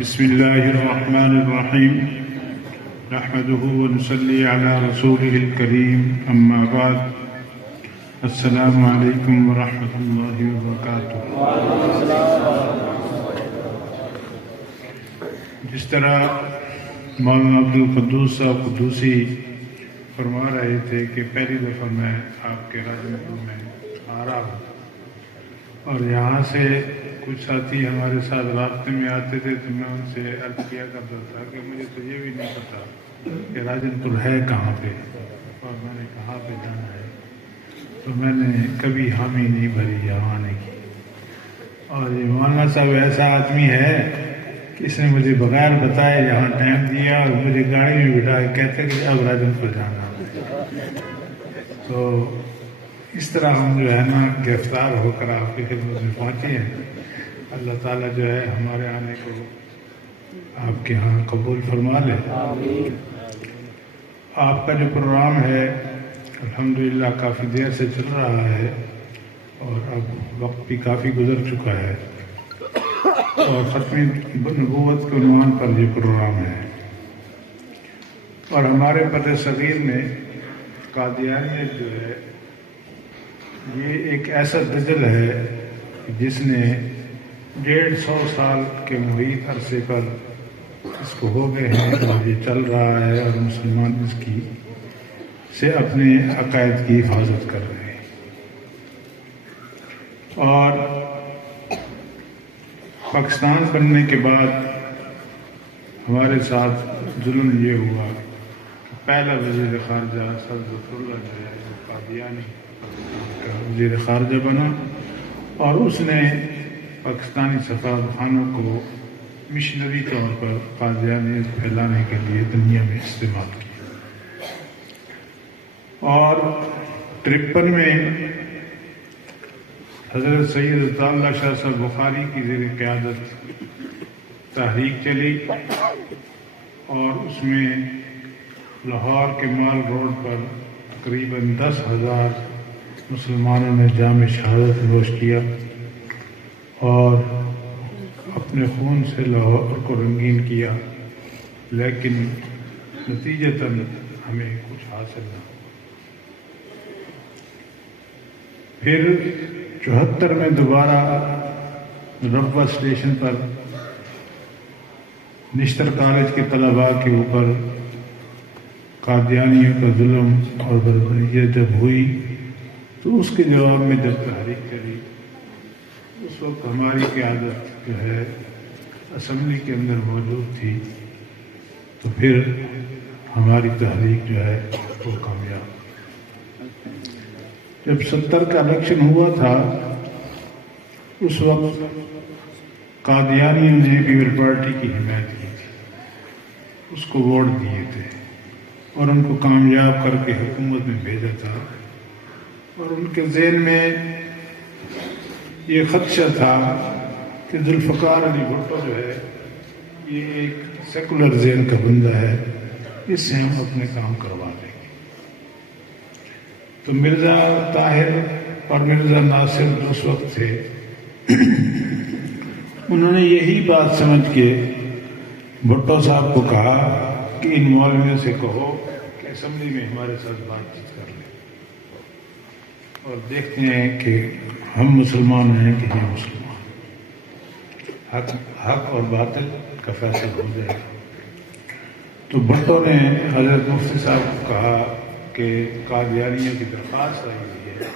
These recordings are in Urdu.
بسم الله الرحمن الرحيم نحمده ونصلي على رسوله الكريم أما بعد السلام عليكم ورحمة الله وبركاته. جس طرح مولانا عبدالقدوس صاحب قدوسی فرما رہے تھے کہ پہلی دفعہ میں آپ کے راجنپور میں آ رہا ہوں اور یہاں سے کچھ ساتھی ہمارے ساتھ رابطے میں آتے تھے تو میں ان سے عرض کیا کرتا تھا کہ مجھے تو یہ بھی نہیں پتا کہ راجنپور ہے کہاں پہ اور میں نے کہاں پہ جانا ہے، تو میں نے کبھی حامی نہیں بھری یہاں آنے کی. اور یہ مولانا صاحب ایسا آدمی ہے کہ اس نے مجھے بغیر بتائے یہاں ٹائم دیا اور مجھے گاڑی میں بٹھا کے کہتے کہ اب راجنپور جانا. تو اس طرح ہم جو ہے نا گرفتار ہو کر آپ کی خدمت میں پہنچے ہیں. اللہ تعالیٰ جو ہے ہمارے آنے کو آپ کے ہاں قبول فرما لے. آپ کا جو پروگرام ہے الحمدللہ کافی دیر سے چل رہا ہے اور اب وقت بھی کافی گزر چکا ہے اور ختم نبوت کے عنوان پر یہ پروگرام ہے. اور ہمارے پتہ صغیر میں قادیانیت جو ہے یہ ایک ایسا دجل ہے جس نے 150 سال کے محیط عرصے پر اس کو ہو گئے ہیں اور یہ چل رہا ہے اور مسلمان اس کی سے اپنے عقائد کی حفاظت کر رہے ہیں. اور پاکستان بننے کے بعد ہمارے ساتھ ظلم یہ ہوا کہ پہلا وزیر خارجہ سر ظفر اللہ جو ہے وہ قادیانی کا وزیر خارجہ بنا اور اس نے پاکستانی سفارتخانوں کو مشنری طور پر قادیانیت پھیلانے کے لیے دنیا میں استعمال کیا. اور 53 میں حضرت سید عطا اللہ شاہ صاحب بخاری کی زیر قیادت تحریک چلی اور اس میں لاہور کے مال روڈ پر تقریباً 10,000 مسلمانوں نے جام شہادت نوش کیا اور اپنے خون سے لاہور کو رنگین کیا، لیکن نتیجتاً ہمیں کچھ حاصل نہ. پھر 74 میں دوبارہ ربوہ اسٹیشن پر نشتر کالج کے طلباء کے اوپر قادیانیوں کا ظلم اور بربریت جب ہوئی تو اس کے جواب میں جب تحریک چلی اس وقت ہماری قیادت جو ہے اسمبلی کے اندر موجود تھی، تو پھر ہماری تحریک جو ہے وہ کامیاب. جب 70 کا الیکشن ہوا تھا اس وقت قادیانیوں نے پیپل پارٹی کی حمایت کی تھی، اس کو ووٹ دیے تھے اور ان کو کامیاب کر کے حکومت میں بھیجا تھا. اور ان کے ذہن میں یہ خدشہ تھا کہ ذوالفقار علی بھٹو جو ہے یہ ایک سیکولر ذہن کا بندہ ہے، اس سے ہم اپنے کام کروا لیں گے. تو مرزا طاہر اور مرزا ناصر جو اس وقت تھے انہوں نے یہی بات سمجھ کے بھٹو صاحب کو کہا کہ ان مولویوں سے کہو کہ اسمبلی میں ہمارے ساتھ بات چیت کر لیں اور دیکھتے ہیں کہ ہم مسلمان ہیں کہ یہ مسلمان، حق اور باطل کا فیصلہ ہو جائے گا. تو بھٹو نے حضرت مفتی صاحب کو کہا کہ قادیانیوں کی درخواست آئی ہوئی ہے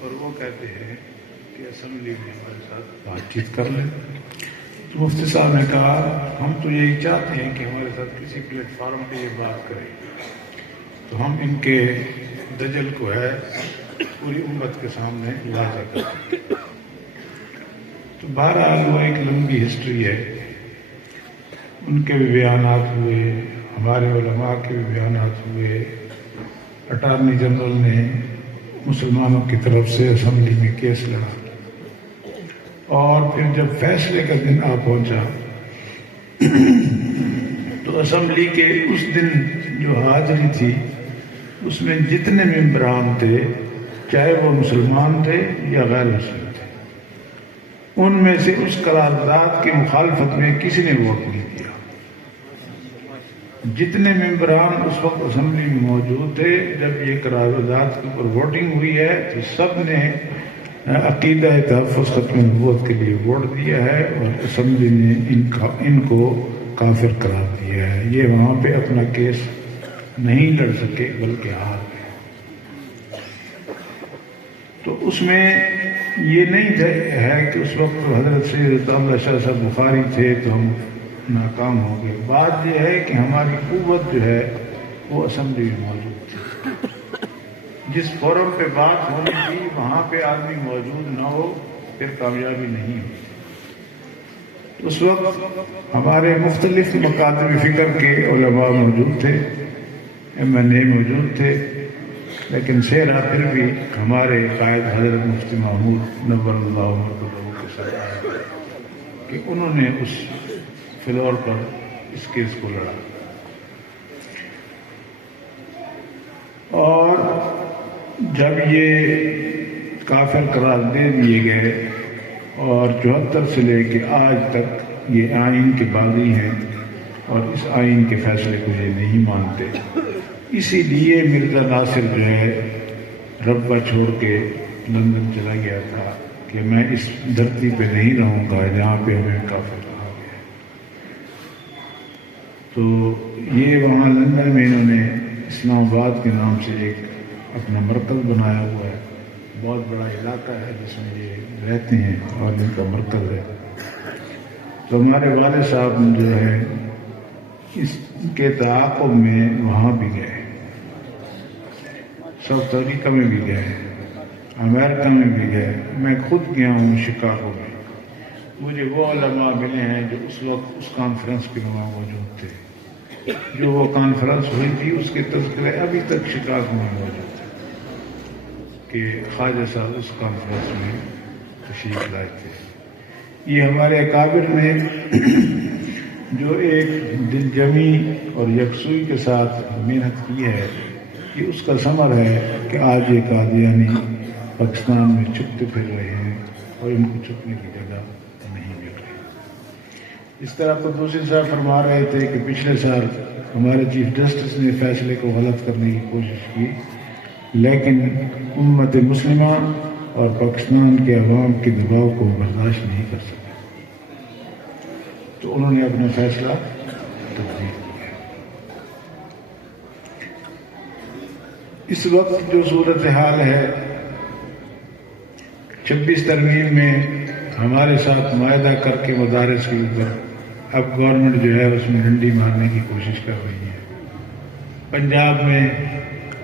اور وہ کہتے ہیں کہ اسمبلی میں ہمارے ساتھ بات چیت کر لیں. تو مفتی صاحب نے کہا ہم تو یہی چاہتے ہیں کہ ہمارے ساتھ کسی پلیٹ فارم پہ یہ بات کریں تو ہم ان کے دجل کو ہے پوری امت کے سامنے واضح کرتے ہیں. تو بہرحال وہ ایک لمبی ہسٹری ہے، ان کے بھی بیانات ہوئے، ہمارے علماء کے بھی بیانات ہوئے. اٹارنی جنرل نے مسلمانوں کی طرف سے اسمبلی میں کیس لڑا اور پھر جب فیصلے کا دن آ پہنچا تو اسمبلی کے اس دن جو حاضری تھی اس میں جتنے ممبران تھے چاہے وہ مسلمان تھے یا غیر مسلم تھے ان میں سے اس قرارداد کی مخالفت میں کسی نے ووٹ نہیں کیا۔ جتنے ممبران اس وقت اسمبلی میں موجود تھے جب یہ قرارداد کے اوپر ووٹنگ ہوئی ہے تو سب نے عقیدہ تحفظ ختم نبوت کے لیے ووٹ دیا ہے اور اسمبلی نے ان کو کافر قرار دیا ہے۔ یہ وہاں پہ اپنا کیس نہیں لڑ سکے بلکہ ہار گئے۔ تو اس میں یہ نہیں ہے کہ اس وقت حضرت سید عطا شاہ صاحب بخاری تھے تو ہم ناکام ہو گئے۔ بات یہ ہے کہ ہماری قوت جو ہے وہ اسمبلی میں موجود تھی۔ جس فورم پہ بات ہونی تھی وہاں پہ آدمی موجود نہ ہو پھر کامیابی نہیں ہوتی۔ اس وقت ہمارے مختلف مکاتب فکر کے علماء موجود تھے، MNA موجود تھے، لیکن صحرا پھر بھی ہمارے قائد حضرت مفتی محمود نور اللہ مرتضی کے ساتھ آئے کہ انہوں نے اس فلور پر اس کیس کو لڑا، اور جب یہ کافر قرار دے دیے گئے اور 74 سے لے کے آج تک یہ آئین کے باغی ہیں اور اس آئین کے فیصلے کو یہ نہیں مانتے، اسی لیے مرزا ناصر جو ہے ربا چھوڑ کے لندن چلا گیا تھا کہ میں اس دھرتی پہ نہیں رہوں گا جہاں پہ ہمیں کافر کہا گیا۔ تو یہ وہاں لندن میں انہوں نے اسلام آباد کے نام سے ایک اپنا مرکز بنایا ہوا ہے، بہت بڑا علاقہ ہے جس میں یہ رہتے ہیں اور ان کا مرکز ہے۔ تو ہمارے والد صاحب جو ہے اس کے تعاقب میں وہاں بھی گئے، ساؤتھ افریقہ میں بھی گئے، امریکہ میں بھی گئے، میں خود گیا ہوں شکاگو میں۔ مجھے وہ علماء ملے ہیں جو اس وقت اس کانفرنس کے وہاں موجود تھے، جو وہ کانفرنس ہوئی تھی اس کے تذکرے ابھی تک شکاگو میں موجود ہیں کہ خواجہ صاحب اس کانفرنس میں تشریف لائے تھے۔ یہ ہمارے اکابر میں جو ایک دل جمی اور یکسوئی کے ساتھ محنت کی ہے، یہ اس کا ثمر ہے کہ آج یہ قادیانی پاکستان میں چھپتے پھر رہے ہیں اور ان کو چھپنے کی جگہ نہیں مل رہی۔ اس طرح قدوسی صاحب فرما رہے تھے کہ پچھلے سال ہمارے چیف جسٹس نے فیصلے کو غلط کرنے کی کوشش کی، لیکن امت مسلمہ اور پاکستان کے عوام کے دباؤ کو برداشت نہیں کر سکے، تو انہوں نے اپنا فیصلہ تبدیل کیا۔ اس وقت جو صورتحال ہے 26 ترمیم میں ہمارے ساتھ معاہدہ کر کے مدارس کے اوپر اب گورنمنٹ جو ہے اس میں ڈنڈی مارنے کی کوشش کر رہی ہے۔ پنجاب میں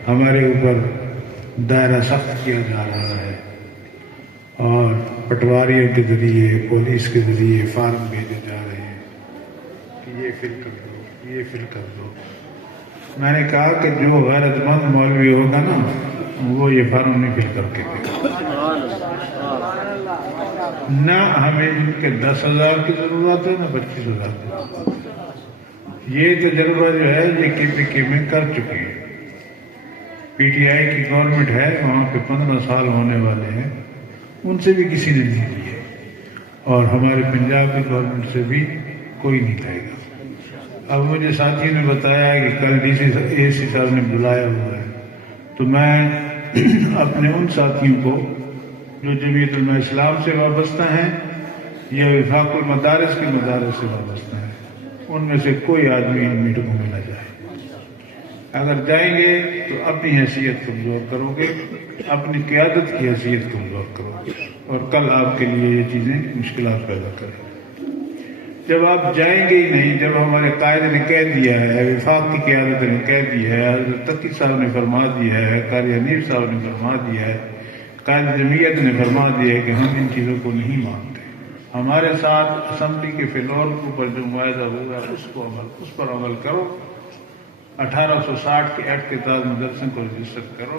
ہمارے اوپر دائرہ سخت کیا جا رہا ہے اور پٹواریوں کے ذریعے پولیس کے ذریعے فارم بھیجے جا رہے ہیں کہ یہ فل کر دو، یہ فل کر دو۔ میں نے کہا کہ جو غیرت مند مولوی ہوگا نا وہ یہ فارم نہیں فل کر کے دے گا، نہ ہمیں ان کے 10,000 کی ضرورت ہے نہ 25,000 کی۔ یہ تجربہ جو ہے یہ KPK میں کر چکے ہیں۔ PTI کی گورنمنٹ ہے، وہاں پہ 15 سال ہونے والے ہیں، ان سے بھی کسی نے نہیں لیے اور ہمارے پنجاب کی گورنمنٹ سے بھی کوئی نہیں لائے گا۔ اب مجھے ساتھی نے بتایا کہ کل AC صاحب نے بلایا ہوا ہے، تو میں اپنے ان ساتھیوں کو جو جمعیت علماء اسلام سے وابستہ ہیں یا وفاق المدارس کے مدارس سے وابستہ ہیں، ان میں سے کوئی آدمی ان میٹنگوں میں نہ جائے۔ اگر جائیں گے تو اپنی حیثیت کمزور کرو گے، اپنی قیادت کی حیثیت کمزور کرو گے اور کل آپ کے لیے یہ چیزیں مشکلات پیدا کریں۔ جب آپ جائیں گے ہی نہیں، جب ہمارے قائد نے کہہ دیا ہے، وفاق کی قیادت نے کہہ دیا ہے، حضرت تقی صاحب نے فرما دیا ہے، قاری حنیف صاحب نے فرما دیا ہے، قائد جمعیت نے فرما دیا ہے کہ ہم ان چیزوں کو نہیں مانتے، ہمارے ساتھ اسمبلی کے فلور کے اوپر جو معاہدہ ہوگا اس پر عمل کرو، 1860 کے ایکٹ کے تحت مدرسوں کو رجسٹر کرو،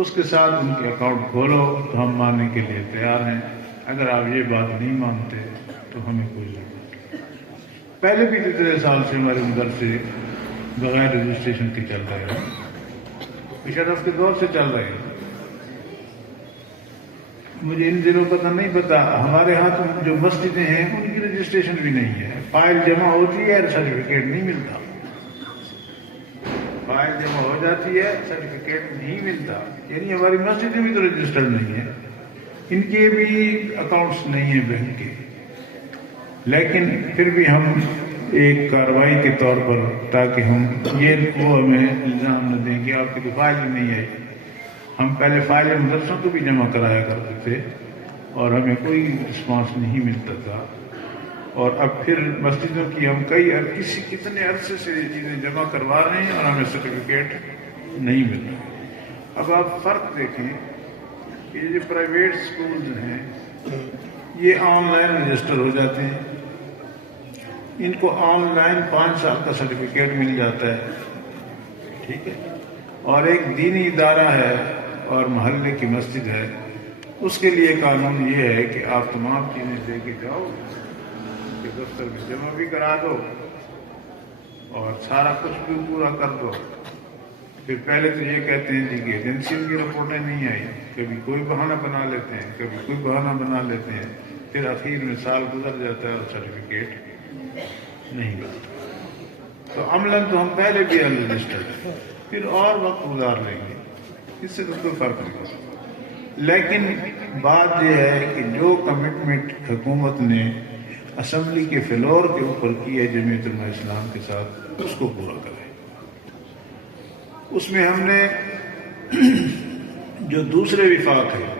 اس کے ساتھ ان کے اکاؤنٹ کھولو تو ہم ماننے کے لیے تیار ہیں۔ اگر آپ یہ بات نہیں مانتے تو ہمیں کوئی ضرورت نہیں۔ پہلے بھی کتنے سال سے ہمارے مدرسے بغیر رجسٹریشن کے چل رہے ہیں، مشرف کے دور سے چل رہے ہیں۔ مجھے ان دنوں پتہ نہیں پتا، ہمارے ہاتھ میں جو مسجدیں ہیں ان کی رجسٹریشن بھی نہیں ہے، فائل جمع ہوتی ہے سرٹیفکیٹ نہیں ملتا، فائل جمع ہو جاتی ہے سرٹیفکیٹ نہیں ملتا، یعنی ہماری مسجدیں بھی تو رجسٹرڈ نہیں ہیں، ان کے بھی اکاؤنٹس نہیں ہیں بینک کے، لیکن پھر بھی ہم ایک کارروائی کے طور پر، تاکہ ہم یہ وہ ہمیں الزام نہ دیں کہ آپ کی تو فائل ہی نہیں آئی، ہم پہلے فائل مدرسوں کو بھی جمع کرایا کرتے تھے اور ہمیں کوئی رسپانس نہیں ملتا تھا، اور اب پھر مسجدوں کی ہم کتنے عرصے سے یہ چیزیں جمع کروا رہے ہیں اور ہمیں سرٹیفکیٹ نہیں مل رہا۔ اب آپ فرق دیکھیں کہ یہ جو پرائیویٹ سکولز ہیں یہ آن لائن رجسٹر ہو جاتے ہیں، ان کو آن لائن 5 سال کا سرٹیفکیٹ مل جاتا ہے، ٹھیک ہے، اور ایک دینی ادارہ ہے اور محلے کی مسجد ہے، اس کے لیے قانون یہ ہے کہ آپ تمام چیزیں دے کے جاؤ، کہ دفتر میں جمع بھی کرا دو اور سارا کچھ بھی پورا کر دو۔ پھر پہلے تو یہ کہتے ہیں جی کہ ایجنسیوں کی رپورٹیں نہیں آئی، کبھی کوئی بہانہ بنا لیتے ہیں، کبھی کوئی بہانہ بنا لیتے ہیں، پھر آخر میں سال گزر جاتا ہے اور سرٹیفکیٹ نہیں ملتا۔ تو عملاً تو ہم پہلے بھی انرجسٹرڈ ہیں، پھر اور وقت گزار لیں گے، اس سے تو کوئی فرق نہیں پڑتا، لیکن بات یہ ہے کہ جو کمٹمنٹ حکومت نے اسمبلی کے فلور کے اوپر کی ہے جمعیت علماء اسلام کے ساتھ، اس کو پورا کریں۔ اس میں ہم نے جو دوسرے وفاق ہیں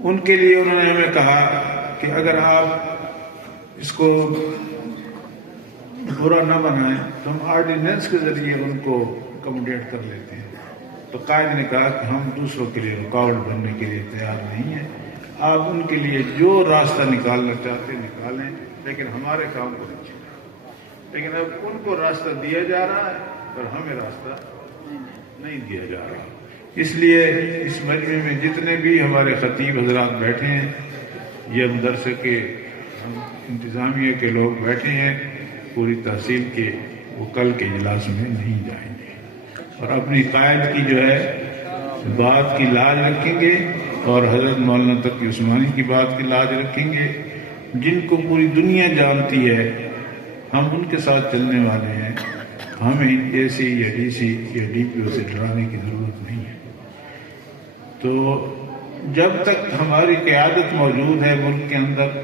ان کے لیے انہوں نے ہمیں کہا کہ اگر آپ اس کو برا نہ بنائیں تو ہم آرڈیننس کے ذریعے ان کو اکوموڈیٹ کر لیتے ہیں۔ تو قائد نے کہا کہ ہم دوسروں کے لیے رکاوٹ بننے کے لیے تیار نہیں ہیں، آپ ان کے لیے جو راستہ نکالنا چاہتے ہیں نکالیں، لیکن ہمارے کام کو نہیں چھوڑیں۔ لیکن اب ان کو راستہ دیا جا رہا ہے اور ہمیں راستہ نہیں دیا جا رہا، اس لیے اس مجمع میں جتنے بھی ہمارے خطیب حضرات بیٹھے ہیں، یہ مدرسے کے انتظامیہ کے لوگ بیٹھے ہیں پوری تحصیل کے، وہ کل کے اجلاس میں نہیں جائیں گے اور اپنی قائد کی جو ہے بات کی لاج رکھیں گے اور حضرت مولانا تقی عثمانی کی بات کی لاج رکھیں گے، جن کو پوری دنیا جانتی ہے، ہم ان کے ساتھ چلنے والے ہیں، ہمیں اے سی یا ڈی سی یا ڈی پی او سے ڈرانے کی ضرورت نہیں ہے۔ تو جب تک ہماری قیادت موجود ہے ملک کے اندر،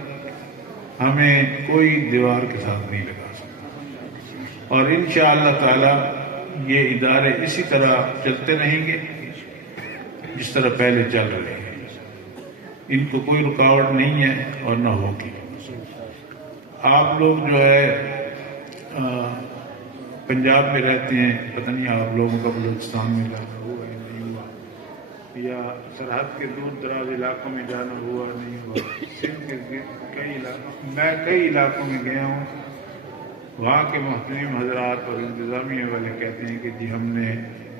ہمیں کوئی دیوار کے ساتھ نہیں لگا سکتا، اور انشاءاللہ تعالی یہ ادارے اسی طرح چلتے رہیں گے جس طرح پہلے چل رہے ہیں، ان کو کوئی رکاوٹ نہیں ہے اور نہ ہوگی۔ آپ لوگ جو ہے پنجاب میں رہتے ہیں، پتہ نہیں آپ لوگوں کا بلوچستان میں جانا ہوا یا نہیں ہوا، یا سرحد کے دور دراز علاقوں میں جانا ہوا نہیں ہوا، سندھ کے کئی علاقوں میں کئی علاقوں میں گیا ہوں، وہاں کے محترم حضرات اور انتظامیہ والے کہتے ہیں کہ جی ہم نے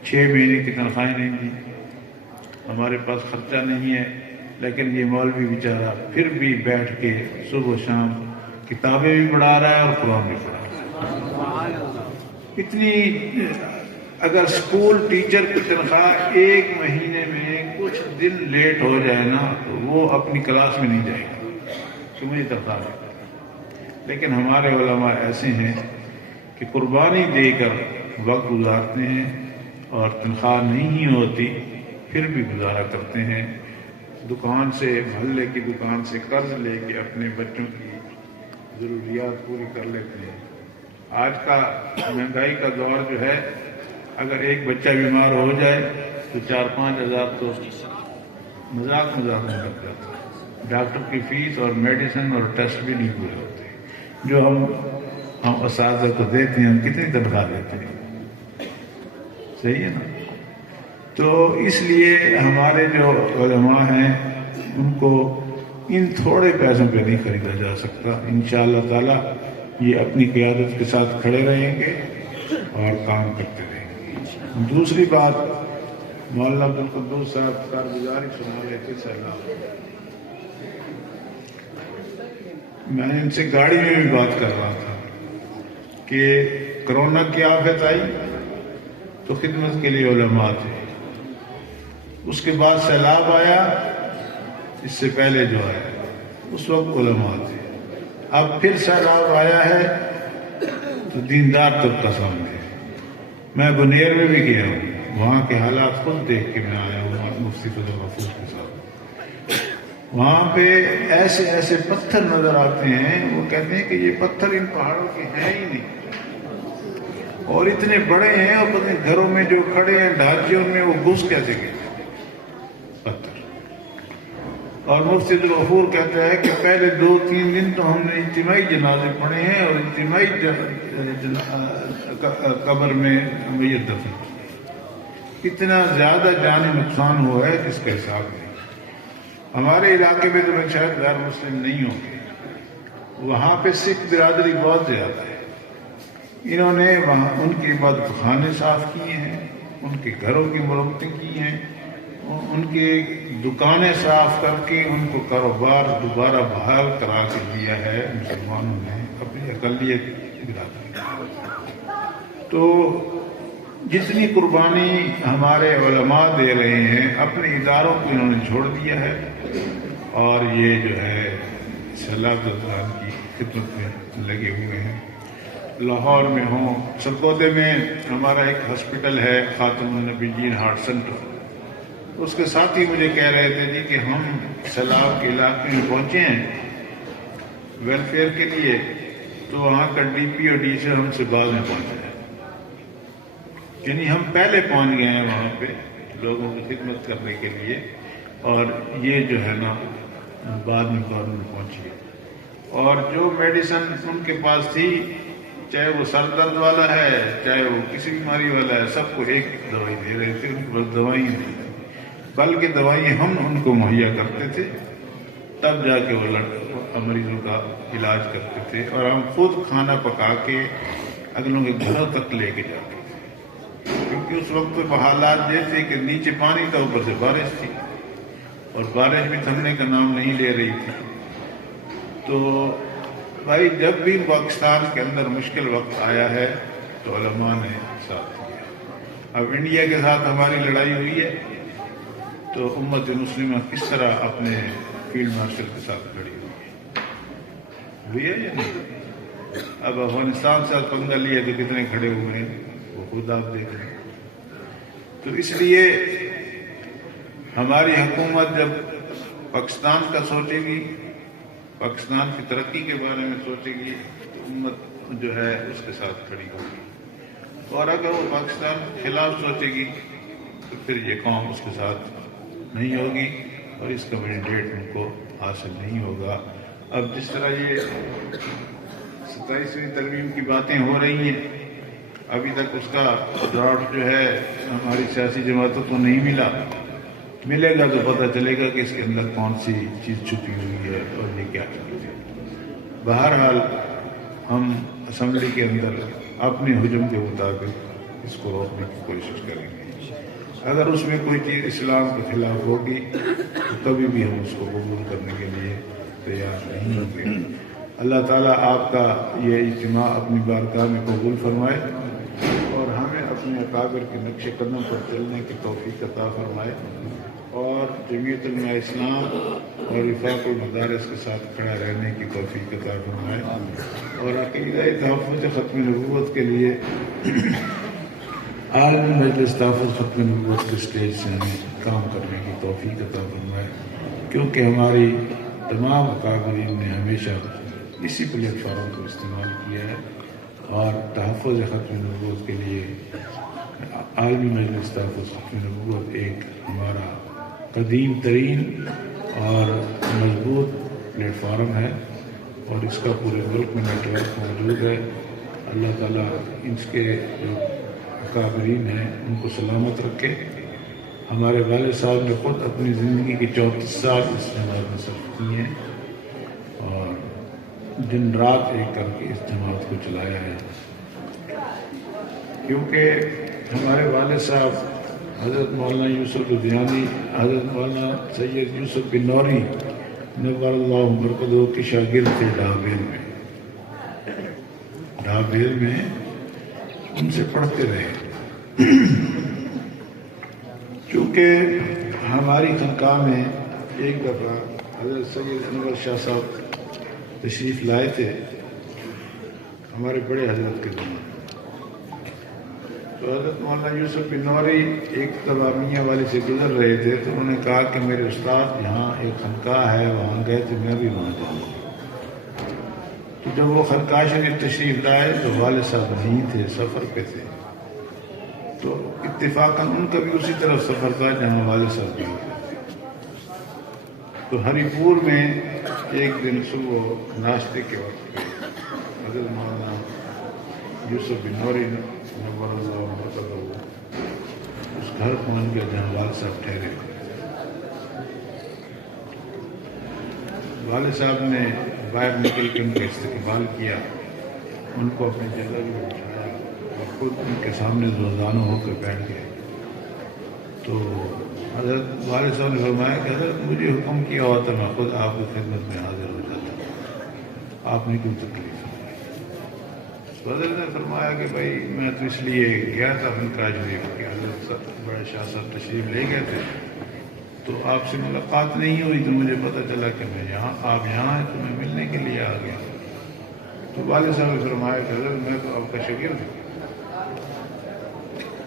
6 مہینے کی تنخواہیں نہیں دی، ہمارے پاس خرچہ نہیں ہے، لیکن یہ مولوی بیچارہ پھر بھی بیٹھ کے صبح و شام کتابیں بھی پڑھا رہا ہے اور قرآن بھی پڑھا رہا ہے۔ اتنی اگر اسکول ٹیچر کی تنخواہ 1 مہینے میں کچھ دن لیٹ ہو جائے نا تو وہ اپنی کلاس میں نہیں جائے گا کہ مجھے تنخواہ دیتا ہے، لیکن ہمارے علماء ایسے ہیں کہ قربانی دے کر وقت گزارتے ہیں اور تنخواہ نہیں ہی ہوتی پھر بھی گزارا کرتے ہیں، دکان سے، محلے کی دکان سے قرض لے کے اپنے بچوں کی ضروریات پوری کر لیتے ہیں۔ آج کا مہنگائی کا دور جو ہے، اگر ایک بچہ بیمار ہو جائے تو 4-5 ہزار تو مذاق میں لگ جاتا ہے، ڈاکٹر کی فیس اور میڈیسن اور ٹیسٹ بھی نہیں پورے ہوتے، جو ہم اساتذہ کو دیتے ہیں، ہم کتنی تنخواہ دیتے ہیں، صحیح ہے نا؟ تو اس لیے ہمارے جو علماء ہیں ان کو ان تھوڑے پیسوں پہ نہیں خریدا جا سکتا، انشاءاللہ تعالی یہ اپنی قیادت کے ساتھ کھڑے رہیں گے اور کام کرتے رہیں گے۔ دوسری بات، مولانا عبدالقدوس صاحب کارگزاری سنا رہے تھے سیلاب، میں نے ان سے گاڑی میں بھی بات کر رہا تھا کہ کرونا کی آفت آئی تو خدمت کے لیے علماء تھے، اس کے بعد سیلاب آیا اس سے پہلے جو ہے اس وقت علماء تھے. اب پھر سیلاب آیا ہے تو دیندار طبقہ سامنے ہے. میں بنیر میں بھی گیا ہوں, وہاں کے حالات خود دیکھ کے میں آیا ہوں مفتی فضل غفور کے ساتھ. وہاں پہ ایسے ایسے پتھر نظر آتے ہیں, وہ کہتے ہیں کہ یہ پتھر ان پہاڑوں کے ہیں ہی نہیں, اور اتنے بڑے ہیں, اور پتہ نہیں گھروں میں جو کھڑے ہیں ڈھانچے ان میں وہ گھس کیسے گئے پتھر. اور مفتی غفور کہتا ہے کہ پہلے 2-3 دن تو ہم نے اجتماعی جنازے پڑھے ہیں اور اجتماعی قبر میں میت دفن. اتنا زیادہ جانی نقصان ہوا ہے جس کا حساب نہیں. ہمارے علاقے میں تو میں شاید غیر مسلم نہیں ہوں گے, وہاں پہ سکھ برادری بہت زیادہ ہے. انہوں نے وہاں ان کے عبادت خانے صاف کیے ہیں, ان کے گھروں کی مرمتیں کی ہیں, ان کی دکانیں صاف کر کے ان کو کاروبار دوبارہ بحال کرا کے دیا ہے مسلمانوں نے اپنی اقلیت برادری. تو جتنی قربانی ہمارے علماء دے رہے ہیں اپنے اداروں کو انہوں نے چھوڑ دیا ہے, اور یہ جو ہے سیلاب زدگان کی خدمت میں لگے ہوئے ہیں. لاہور میں ہوں, سرگودے میں ہمارا ایک ہاسپٹل ہے خاتم النبیین ہارٹ سینٹر, اس کے ساتھ ہی مجھے کہہ رہے تھے جی کہ ہم سیلاب کے علاقے میں پہنچے ہیں ویلفیئر کے لیے, تو وہاں کا ڈی پی اور ڈی سی ہم سے بعد میں پہنچا ہے. یعنی ہم پہلے پہنچ گئے ہیں وہاں پہ لوگوں کی خدمت کرنے کے لیے, اور یہ جو ہے نا بعد میں گورنمنٹ پہنچی ہے. اور جو میڈیسن ان کے پاس تھی, چاہے وہ سر درد والا ہے چاہے وہ کسی بیماری والا ہے, سب کو ایک دوائی دے رہے تھے. ان کے پاس دوائی نہیں تھی, بلکہ دوائی ہم ان کو مہیا کرتے تھے, تب جا کے وہ مریضوں کا علاج کرتے تھے. اور ہم خود کھانا پکا کے اگلوں کے گھروں تک لے کے جاتے تھے, کیونکہ اس وقت تو حالات یہ تھے کہ نیچے پانی تھا, اوپر سے بارش تھی, اور بارش بھی تھمنے کا نام نہیں لے رہی تھی. تو بھائی جب بھی پاکستان کے اندر مشکل وقت آیا ہے تو علماء نے ساتھ دیا. اب انڈیا کے ساتھ ہماری لڑائی ہوئی ہے تو امت مسلمہ کس طرح اپنے فیلڈ مارشل کے ساتھ کھڑی ہوئی ہے یا نہیں؟ اب افغانستان سے پنگا لیا تو کتنے کھڑے ہوئے ہیں وہ خود آپ دیکھ رہے ہیں. تو اس لیے ہماری حکومت جب پاکستان کا سوچے گی, پاکستان کی ترقی کے بارے میں سوچے گی, تو امت جو ہے اس کے ساتھ کھڑی ہوگی. اور اگر وہ پاکستان کے خلاف سوچے گی تو پھر یہ قوم اس کے ساتھ نہیں ہوگی, اور اس کا مینڈیٹ ان کو حاصل نہیں ہوگا. اب جس طرح یہ 27ویں ترمیم کی باتیں ہو رہی ہیں, ابھی تک اس کا ڈرافٹ جو ہے ہماری سیاسی جماعتوں کو نہیں ملے گا تو پتہ چلے گا کہ اس کے اندر کون سی چیز چھپی ہوئی ہے اور یہ کیا چیز ہے. بہرحال ہم اسمبلی کے اندر اپنے حجم کے مطابق اس کو روکنے کی کوشش کریں گے. اگر اس میں کوئی چیز اسلام کے خلاف ہوگی تو کبھی بھی ہم اس کو قبول کرنے کے لیے تیار نہیں ہوں گے. اللہ تعالیٰ آپ کا یہ اجتماع اپنی بارگاہ میں قبول فرمائے, اور ہمیں اپنے اکابر کے نقش قدم پر چلنے کی توفیق عطا فرمائے, اور جمعیت علماء اسلام اور وفاق المدارس کے ساتھ کھڑا رہنے کی توفیق عطا فرمائے, اور عقیدہ تحفظ ختم نبوت کے لیے عالمی مجلس تحفظ ختم نبوت کے اسٹیج سے ہمیں کام کرنے کی توفیق عطا فرمائے, کیونکہ ہماری تمام اکابرین نے ہمیشہ اسی پلیٹ فارم کو استعمال کیا ہے. اور تحفظ ختم نبوت کے لیے عالمی مجلس تحفظ ختم نبوت ایک ہمارا قدیم ترین اور مضبوط پلیٹ فارم ہے, اور اس کا پورے ملک میں نیٹ ورک موجود ہے. اللہ تعالیٰ اس کے جو اکابرین ہیں ان کو سلامت رکھے. ہمارے والد صاحب نے خود اپنی زندگی کے 34 سال اس جماعت میں صرف کیے ہیں, اور دن رات ایک کر کے اس جماعت کو چلایا ہے. کیونکہ ہمارے والد صاحب حضرت مولانا یوسف لدھیانی, حضرت مولانا سید یوسف بن نوری نور اللہ مرکزہ کے شاگرد تھے ڈھابیل میں ان سے پڑھتے رہے. چونکہ ہماری خانقاہ میں ایک دفعہ حضرت سید انور شاہ صاحب تشریف لائے تھے ہمارے بڑے حضرت کے زمانے میں، تو حضرت مولانا یوسف بنوری ایک دفعہ میاں والی سے گزر رہے تھے تو انہوں نے کہا کہ میرے استاد یہاں ایک خانقاہ ہے، وہاں گئے تو میں بھی وہاں جاؤں گا۔ تو جب وہ خانقاہ شریف تشریف لائے تو والد صاحب نہیں تھے، سفر پہ تھے، تو اتفاقاً ان کا بھی اسی طرف سفر تھا جہاں والد صاحب بھی ہوتے تھے۔ تو ہری پور میں ایک دن صبح ناشتے کے وقت پہ حضرت مولانا یوسف بنوری نور اللہ مرتضی اس گھر پہنچ گیا جہاں والد صاحب ٹھہرے تھے۔ والد صاحب نے باہر نکل کے ان کا استقبال کیا، ان کو اپنی جگہ بھی بٹھایا اور خود ان کے سامنے روزانہ ہو کر بیٹھ گئے۔ تو حضرت والد صاحب نے فرمایا کہ حضرت مجھے حکم کیا ہوا تھا میں خود آپ کی خدمت میں حاضر ہو جاتا، آپ نے کوئی تکلیف نہیں۔ تو حضرت نے فرمایا کہ بھائی میں تو اس لیے گیا تھا خانقاہ شریف کہ حضرت بڑے شاہ صاحب تشریف لے گئے تھے، تو آپ سے ملاقات نہیں ہوئی تو مجھے پتہ چلا کہ میں یہاں آپ یہاں ہیں تو میں ملنے کے لیے آ گیا۔ تو والد صاحب نے فرمایا کہ حضرت میں تو آپ کا شاگرد ہوں۔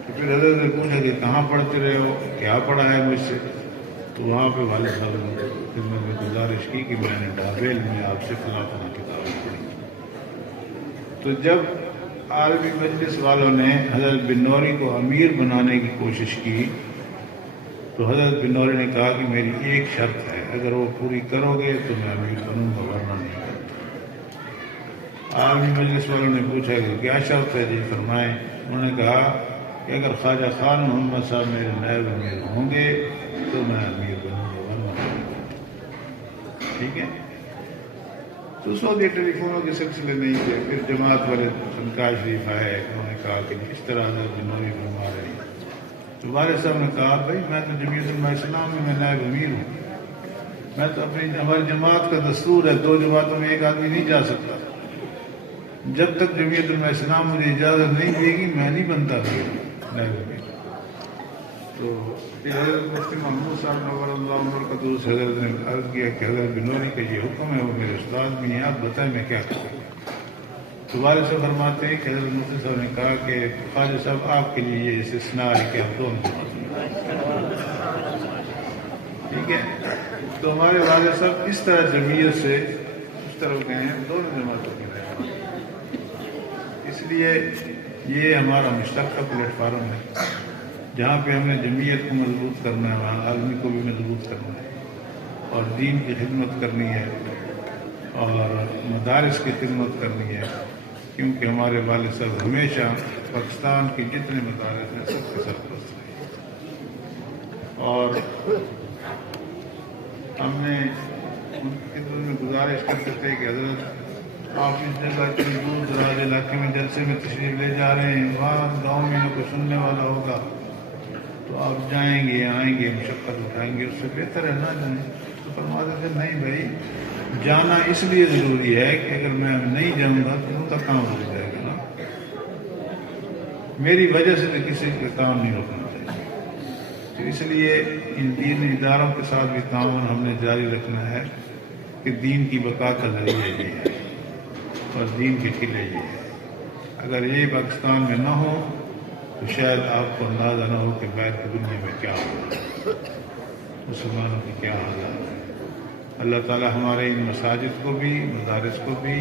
تو پھر حضرت نے پوچھا کہ کہاں پڑھتے رہے ہو، کیا پڑھا ہے مجھ سے؟ تو وہاں پہ والد صاحب نے خدمت میں گزارش کی کہ میں نے ڈابیل میں آپ سے فلاں فلاں کتابیں پڑھی۔ تو جب عالمی مجلس والوں نے حضرت بنوری کو امیر بنانے کی کوشش کی تو حضرت بنوری نے کہا کہ میری ایک شرط ہے، اگر وہ پوری کرو گے تو میں امیر بنوں گا ورنہ نہیں کرتا۔ عالمی مجلس والوں نے پوچھا کہ کیا شرط ہے جی؟ فرمائیں۔ انہوں نے کہا کہ اگر خواجہ خان محمد صاحب میرے نائب امیر ہوں گے تو میں امیر بنوں گا ورنہ نہیں کرتا۔ ٹھیک ہے؟ تو اس وقت یہ ٹیلی فونوں کے سلسلے نہیں تھے۔ پھر جماعت والے خانقاہ شریف آئے، انہوں نے کہا کہ اس طرح حضرت بنوری فرما رہے ہیں۔ تو والد صاحب نے کہا بھائی میں تو جمعیت علماء اسلام میں نائب امیر ہوں، میں تو ہماری جماعت کا دستور ہے 2 جماعتوں میں ایک آدمی نہیں جا سکتا، جب تک جمعیت علماء اسلام مجھے اجازت نہیں دے گی میں نہیں بنتا نائب امیر۔ تو پھر حضرت مفتی محمود صاحب نور اللہ مرکزی حضرت نے عرض کیا کہ حضرت بنوری کا یہ حکم ہے، وہ میرے استاد بھی ہیں، آپ بتائیں میں کیا کروں۔ تو والد صاحب فرماتے ہیں کہ حضرت مفتی صاحب نے کہا کہ خواجہ صاحب آپ کے لیے یہ استثناء ہے کہ آپ دونوں جماعتوں میں۔ ٹھیک ہے؟ تو ہمارے والد صاحب اس طرح جمعیت سے اس طرف گئے ہیں، دونوں جماعتوں کے رہے۔ اس لیے یہ ہمارا مشترکہ پلیٹ فارم ہے جہاں پہ ہم نے جمعیت کو مضبوط کرنا ہے، وہاں عالمی کو بھی مضبوط کرنا ہے اور دین کی خدمت کرنی ہے اور مدارس کی خدمت کرنی ہے، کیونکہ ہمارے والد صاحب ہمیشہ پاکستان کے جتنے مدارس ہیں سب کے سرپرست رہے، اور ہم نے ان کی خدمت میں گزارش کرتے تھے کہ حضرت آپ اس جگہ کے دور دراز علاقے میں جلسے میں تشریف لے جا رہے ہیں، وہاں گاؤں میں کوئی سننے والا ہوگا تو آپ جائیں گے آئیں گے مشقت اٹھائیں گے، اس سے بہتر ہے نہ جائیں۔ تو فرماتے تھے نہیں بھائی جانا اس لیے ضروری ہے کہ اگر میں نہیں جاؤں گا تو ان کا کام رک جائے گا نا، میری وجہ سے تو کسی کا کام نہیں رکنا چاہیے۔ تو اس لیے ان دینی اداروں کے ساتھ بھی تعاون ہم نے جاری رکھنا ہے کہ دین کی بقا کا ذریعہ یہ ہے اور دین کے قلعے یہ ہے۔ اگر یہ پاکستان میں نہ ہو تو شاید آپ کو اندازہ نہ ہو کہ باہر کی دنیا میں کیا ہوگا، مسلمانوں کی کیا حالات ہے۔ اللہ تعالی ہمارے ان مساجد کو بھی مدارس کو بھی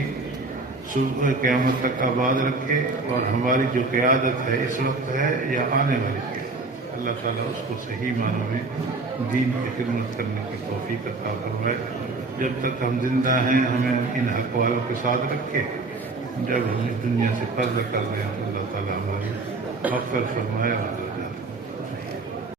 صبح قیامت تک آباد رکھے، اور ہماری جو قیادت ہے اس وقت ہے یا آنے والی قیادت، اللہ تعالیٰ اس کو صحیح معنوں میں دین کی خدمت کرنے کی توفیق عطا فرمائے۔ جب تک ہم زندہ ہیں ہمیں ان حق والوں کے ساتھ رکھے، جب ہم اس دنیا سے قرض کر رہے ہیں تو اللہ تعالیٰ ہماری مغفرت فرمائے اور